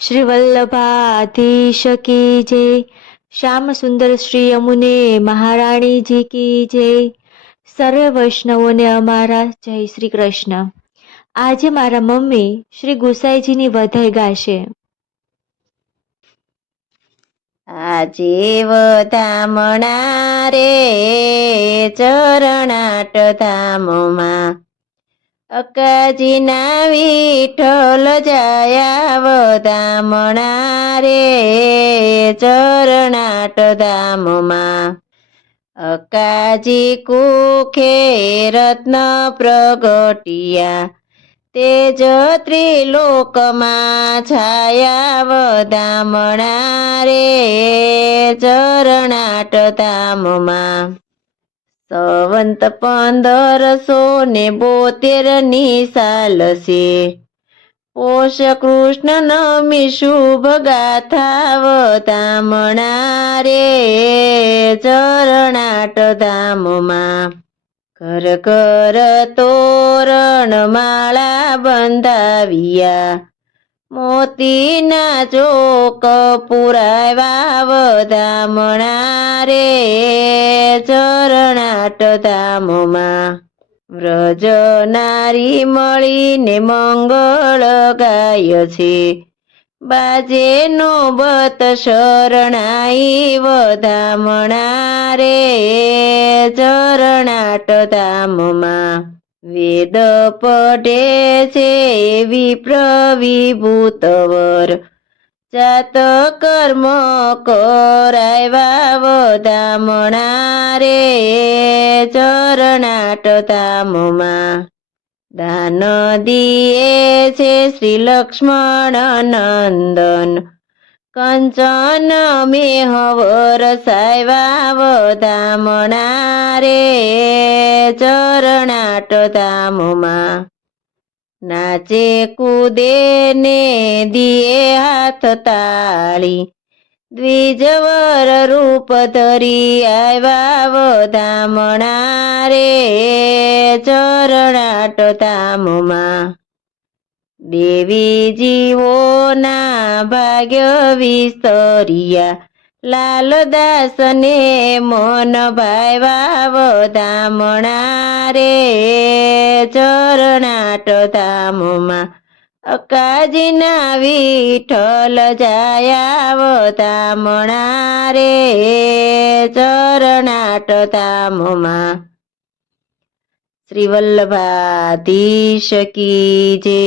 શ્રી વલ્લભાધીશ કી જય. શ્યામ સુંદર શ્રી યમુને મહારાણીજી કી જય. સર્વ વૈષ્ણવોને અમારા જય શ્રી કૃષ્ણ. આજે મારા મમ્મી શ્રી ગુસાઈજીની વધાઈ ગાશે. આજે વધામણા રે ચરણાટ ધામમાં, અક્કાજીના વિઠ્ઠલ જાયા વધામણા રે ચરણાટ ધામમાં. અક્કાજી કુખે રત્ન પ્રગટિયા, તેજ ત્રિલોકમાં છાયા વધામણા રે ચરણાટ ધામમાં. સંવંત 1572 સાલ છે, પોષ કૃષ્ણ નમી શુભ ગાથા વધામણા રે ચરણાટ ધામમાં. ઘર ઘર તોરણ માળા બંધાવ્યા, મોતીના ચોક પુરાવ્યા વધામણા રે ચરણાટ ધામમાં. વ્રજ નારી મળીને મંગળ ગાય છે, બાજે નોબત શરણાઈ વધામણા રે ચરણાટ ધામમાં. વેદ પઢે છે વિપ્ર વિભૂતવર, જાત કર્મ કરાવ્યા વધામણા રે ચરણાટ ધામમાં. દાન દિયે છે શ્રી લક્ષ્મણ નંદન, કંચન મેહવર સાયવા વધામણા રે ચરણાટ ધામમાં. નાચે કૂદે ને દિયે હાથ તાળી, દ્વિજવર રૂપ ધરી આવ્યા વધામણા રે ચરણાટ ધામમાં. દેવીજીઓના ભાગ્ય વિસ્તર્યા, લાલદાસને મન ભાવ્યા વધામણા રે ચરણાટ ધામમાં. અક્કાજીના વિઠ્ઠલ જાયા વધામણા રે ચરણાટ ધામમાં. શ્રી વલ્લભાધીશ કી જય.